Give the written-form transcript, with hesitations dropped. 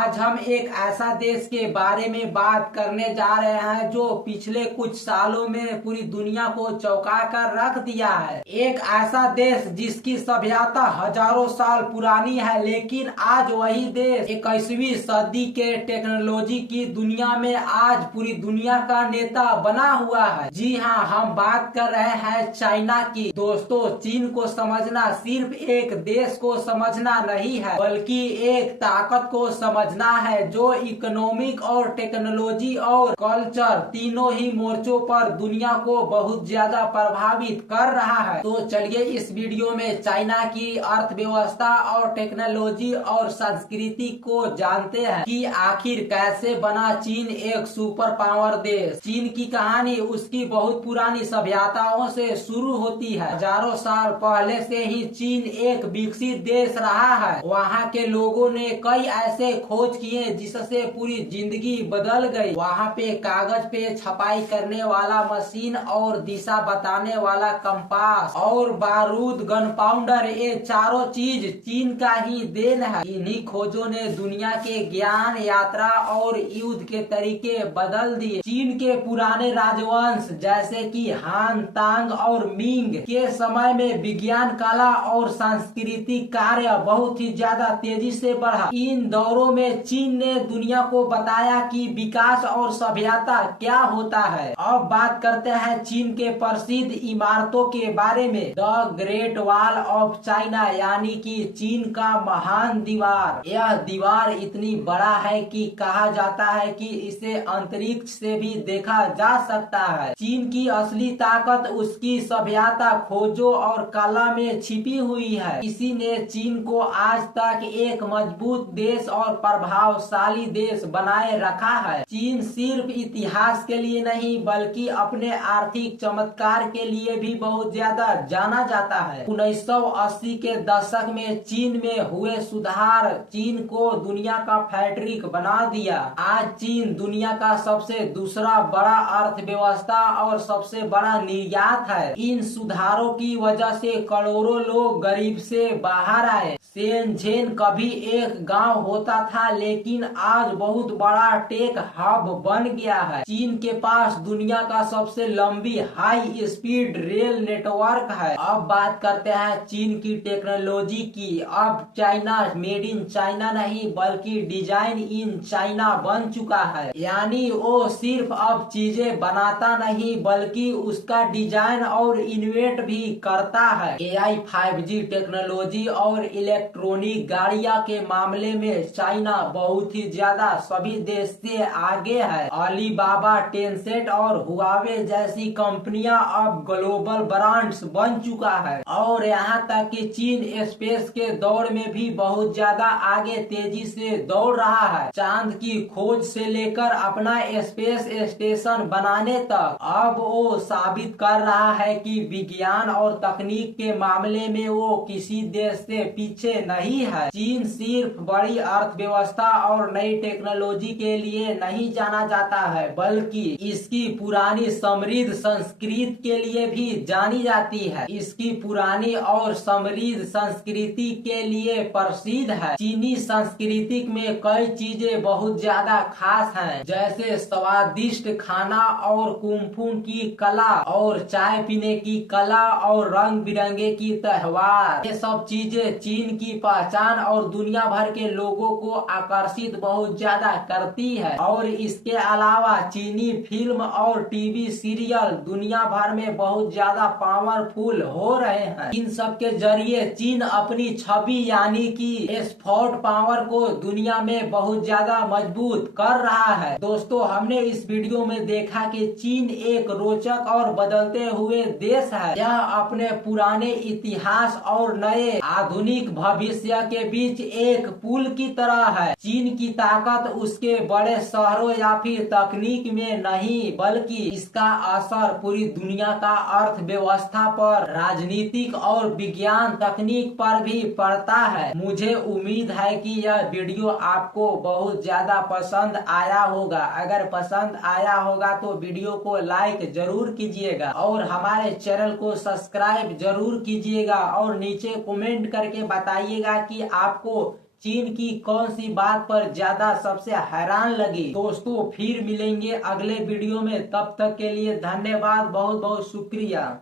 आज हम एक ऐसा देश के बारे में बात करने जा रहे हैं जो पिछले कुछ सालों में पूरी दुनिया को चौंका कर रख दिया है। एक ऐसा देश जिसकी सभ्यता हजारों साल पुरानी है, लेकिन आज वही देश 21वीं सदी के टेक्नोलॉजी की दुनिया में आज पूरी दुनिया का नेता बना हुआ है। जी हाँ, हम बात कर रहे हैं चाइना की। दोस्तों, चीन को समझना सिर्फ एक देश को समझना नहीं है, बल्कि एक ताकत को समझना है जो इकोनॉमिक और टेक्नोलॉजी और कल्चर तीनों ही मोर्चों पर दुनिया को बहुत ज्यादा प्रभावित कर रहा है। तो चलिए इस वीडियो में चाइना की अर्थव्यवस्था और टेक्नोलॉजी और संस्कृति को जानते हैं कि आखिर कैसे बना चीन एक सुपर पावर देश। चीन की कहानी उसकी बहुत पुरानी सभ्यताओं से शुरू होती है। हजारों साल पहले से ही चीन एक विकसित देश रहा है। वहाँ के लोगों ने कई ऐसे खोज किए जिससे पूरी जिंदगी बदल गई। वहाँ पे कागज पे छपाई करने वाला मशीन और दिशा बताने वाला कंपास और बारूद, गन पाउडर, ये चारों चीज चीन का ही देन है। इन्हीं खोजों ने दुनिया के ज्ञान, यात्रा और युद्ध के तरीके बदल दिए। चीन के पुराने राजवंश जैसे कि हान, तांग और मिंग के समय में विज्ञान, कला और सांस्कृतिक कार्य बहुत ही ज्यादा तेजी से बढ़ा। इन दौरों में चीन ने दुनिया को बताया कि विकास और सभ्यता क्या होता है। अब बात करते हैं चीन के प्रसिद्ध इमारतों के बारे में। The great wall of China यानी कि चीन का महान दीवार। यह दीवार इतनी बड़ा है कि कहा जाता है कि इसे अंतरिक्ष से भी देखा जा सकता है। चीन की असली ताकत उसकी सभ्यता, खोजों और कला में छिपी हुई है। इसी ने चीन को आज तक एक मजबूत देश और प्रभावशाली देश बनाए रखा है। चीन सिर्फ इतिहास के लिए नहीं बल्कि अपने आर्थिक चमत्कार के लिए भी बहुत ज्यादा जाना जाता है। 1980 के दशक में चीन में हुए सुधार चीन को दुनिया का फैक्ट्री बना दिया। आज चीन दुनिया का सबसे दूसरा बड़ा अर्थव्यवस्था और सबसे बड़ा निर्यात है। इन सुधारों की वजह से करोड़ों लोग गरीब से बाहर आए। शेनझेन कभी एक गांव होता था, लेकिन आज बहुत बड़ा टेक हब बन गया है। चीन के पास दुनिया का सबसे लंबी हाई स्पीड रेल नेटवर्क है। अब बात करते हैं चीन की टेक्नोलॉजी की। अब चाइना मेड इन चाइना नहीं बल्कि डिजाइन इन चाइना बन चुका है। यानी वो सिर्फ अब चीजें बनाता नहीं बल्कि उसका डिजाइन और इन्वेंट भी करता है। AI, 5G टेक्नोलॉजी और इलेक्ट्रॉनिक गाड़ियां के मामले में चाइना बहुत ही ज्यादा सभी देश से आगे है। अलीबाबा, टेंसेंट और हुआवे जैसी कंपनियां अब ग्लोबल ब्रांड्स बन चुका है। और यहाँ तक कि चीन स्पेस के दौड़ में भी बहुत ज्यादा आगे तेजी से दौड़ रहा है। चांद की खोज से लेकर अपना स्पेस स्टेशन बनाने तक अब वो साबित कर रहा है कि विज्ञान और तकनीक के मामले में वो किसी देश से पीछे नहीं है। चीन सिर्फ बड़ी अर्थव्यवस्था और नई टेक्नोलॉजी के लिए नहीं जाना जाता है बल्कि इसकी पुरानी समृद्ध संस्कृति के लिए भी जानी जाती है। इसकी पुरानी और समृद्ध संस्कृति के लिए प्रसिद्ध है। चीनी संस्कृति में कई चीजें बहुत ज्यादा खास हैं, जैसे स्वादिष्ट खाना और कुंफू की कला और चाय पीने की कला और रंग बिरंगे की त्योहार। ये सब चीजें चीन की पहचान और दुनिया भर के लोगों को आकर्षित बहुत ज्यादा करती है। और इसके अलावा चीनी फिल्म और टीवी सीरियल दुनिया भर में बहुत ज्यादा पावरफुल हो रहे हैं। इन सब के जरिए चीन अपनी छवि यानी कि सॉफ्ट पावर को दुनिया में बहुत ज्यादा मजबूत कर रहा है। दोस्तों, हमने इस वीडियो में देखा कि चीन एक रोचक और बदलते हुए देश है। यह अपने पुराने इतिहास और नए आधुनिक भविष्य के बीच एक पुल की तरह है। चीन की ताकत उसके बड़े शहरों या फिर तकनीक में नहीं बल्कि इसका असर पूरी दुनिया का अर्थव्यवस्था पर, राजनीतिक और विज्ञान तकनीक पर भी पड़ता है। मुझे उम्मीद है कि यह वीडियो आपको बहुत ज्यादा पसंद आया होगा। अगर पसंद आया होगा तो वीडियो को लाइक जरूर कीजिएगा और हमारे चैनल को सब्सक्राइब जरूर कीजिएगा और नीचे कमेंट करके बताइएगा कि आपको चीन की कौन सी बात पर ज्यादा सबसे हैरान लगी। दोस्तों फिर मिलेंगे अगले वीडियो में, तब तक के लिए धन्यवाद, बहुत बहुत शुक्रिया।